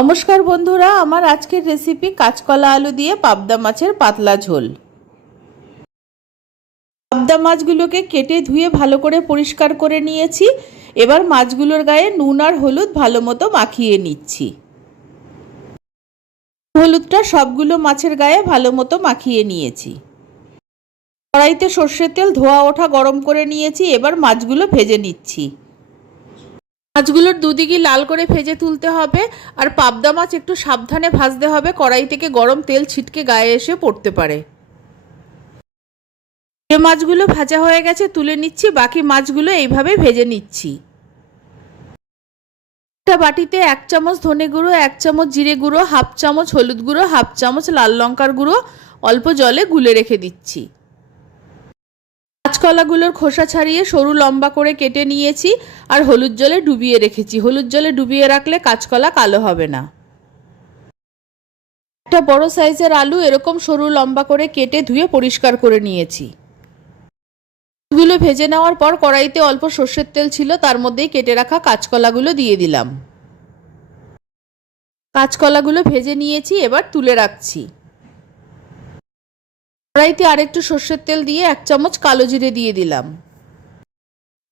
नमस्कार बंधुरा आमार आजकेर रेसिपि काँचकला आलू दिए पाबदा माछेर पातला झोल। पाबदा माछगुलोके केटे धुए भालो करे परिष्कार करे निয়েছি। एबार माछगुलोर गाये नुन और हलुद भालो मतो माखिए निচ্ছি। हलुदटा सबगुलो माछेर गाये भालो मतो माखिए निয়েছি। कड़ाईते सर्षेर तेल धोया ओठा गरम करे निয়েছি। एबार माछगुलो भेजे निচ্ছি। माछगुलोर दुदिके लाल करे भेजे तुलते हबे और पाबदा माछ एकटू साबधाने भाजते हबे, कड़ाई थेके गरम तेल छिटके गाये एसे पड़ते पारे। जे माछगुलो भाजा हये गेछे तुले निচ্ছি, बाकी माछगुलो एइभाবে भेजे निচ্ছি। একটা বাটিতে 1 চামচ ধনে গুঁড়ো, 1 চামচ জিরে গুঁড়ো, হাফ চামচ হলুদ গুঁড়ো, হাফ চামচ লাল লঙ্কার গুঁড়ো অল্প জলে গুলে রেখে দিচ্ছি। কাঁচকলাগুলোর খোসা ছাড়িয়ে সরু লম্বা করে কেটে নিয়েছি আর হলুদ জলে ডুবিয়ে রেখেছি। হলুদ জলে ডুবিয়ে রাখলে কাঁচকলা কালো হবে না। একটা বড় সাইজের আলু এরকম সরু লম্বা করে কেটে ধুয়ে পরিষ্কার করে নিয়েছি। এগুলো ভেজে নেওয়ার পর কড়াইতে অল্প সরষের তেল ছিল, তার মধ্যেই কেটে রাখা কাঁচকলাগুলো দিয়ে দিলাম। কাঁচকলাগুলো ভেজে নিয়েছি, এবার তুলে রাখছি। কড়াইতে আরেকটু সরষের তেল দিয়ে 1 চামচ কালো জিরে দিয়ে দিলাম।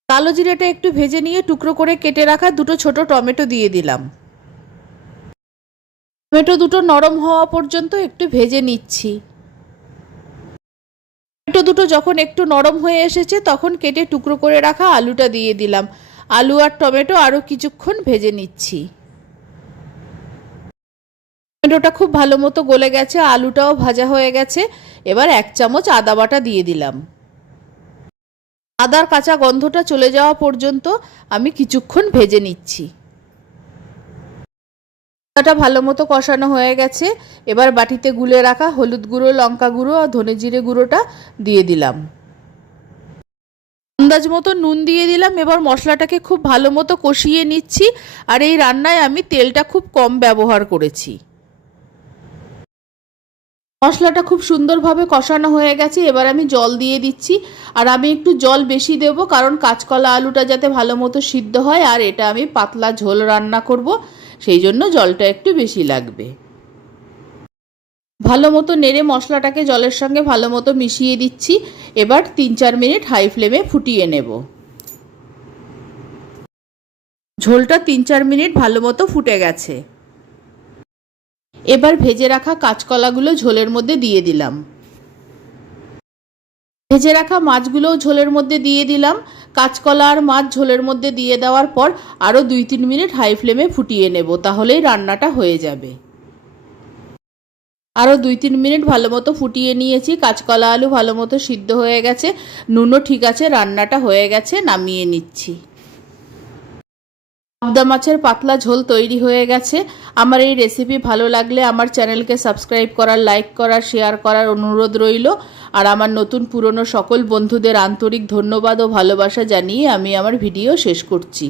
কালো জিরেটা একটু ভেজে নিয়ে টুকরো করে কেটে রাখা দুটো ছোট টমেটো দিয়ে দিলাম। টমেটো দুটো নরম হওয়া পর্যন্ত একটু ভেজে নিচ্ছি। টমেটো দুটো যখন একটু নরম হয়ে এসেছে তখন কেটে টুকরো করে রাখা আলুটা দিয়ে দিলাম। আলু আর টমেটো আরও কিছুক্ষণ ভেজে নিচ্ছি। টমেটোটা খুব ভালো মতো গলে গেছে, আলুটাও ভাজা হয়ে গেছে। এবার 1 চামচ আদা বাটা দিয়ে দিলাম। আদার কাঁচা গন্ধটা চলে যাওয়া পর্যন্ত আমি কিছুক্ষণ ভেজে নিচ্ছি। আদাটা ভালো মতো কষানো হয়ে গেছে। এবার বাটিতে গুলে রাখা হলুদ গুঁড়ো, লঙ্কা গুঁড়ো আর ধনে জিরে গুঁড়োটা দিয়ে দিলাম। আন্দাজ মতো নুন দিয়ে দিলাম। এবার মশলাটাকে খুব ভালো মতো কষিয়ে নিচ্ছি। আর এই রান্নায় আমি তেলটা খুব কম ব্যবহার করেছি। মশলাটা খুব সুন্দরভাবে কষানো হয়ে গেছে। এবার আমি জল দিয়ে দিচ্ছি। আর আমি একটু জল বেশি দেব, কারণ কাঁচকলা আলুটা যাতে ভালো মতো সিদ্ধ হয়, আর এটা আমি পাতলা ঝোল রান্না করব, সেই জন্য জলটা একটু বেশি লাগবে। ভালো মতো নেড়ে মশলাটাকে জলের সঙ্গে ভালো মতো মিশিয়ে দিচ্ছি। এবার 3-4 মিনিট হাই ফ্লেমে ফুটিয়ে নেব। ঝোলটা 3-4 মিনিট ভালো মতো ফুটে গেছে। এবার ভেজে রাখা কাঁচকলাগুলো ঝোলের মধ্যে দিয়ে দিলাম। ভেজে রাখা মাছগুলোও ঝোলের মধ্যে দিয়ে দিলাম। কাঁচকলা আর মাছ ঝোলের মধ্যে দিয়ে দেওয়ার পর আরও 2-3 মিনিট হাই ফ্লেমে ফুটিয়ে নেব, তাহলেই রান্নাটা হয়ে যাবে। আরও 2-3 মিনিট ভালো মতো ফুটিয়ে নিয়েছি। কাঁচকলা আলু ভালো মতো সিদ্ধ হয়ে গেছে, নুনও ঠিক আছে, রান্নাটা হয়ে গেছে, নামিয়ে নিচ্ছি। পাবদা মাছের পাতলা ঝোল তৈরি হয়ে গেছে। আমার এই রেসিপি ভালো লাগলে আমার চ্যানেলকে সাবস্ক্রাইব করার, লাইক করার, শেয়ার করার অনুরোধ রইল। আর আমার নতুন পুরনো সকল বন্ধুদের আন্তরিক ধন্যবাদ ও ভালোবাসা জানিয়ে আমি আমার ভিডিও শেষ করছি।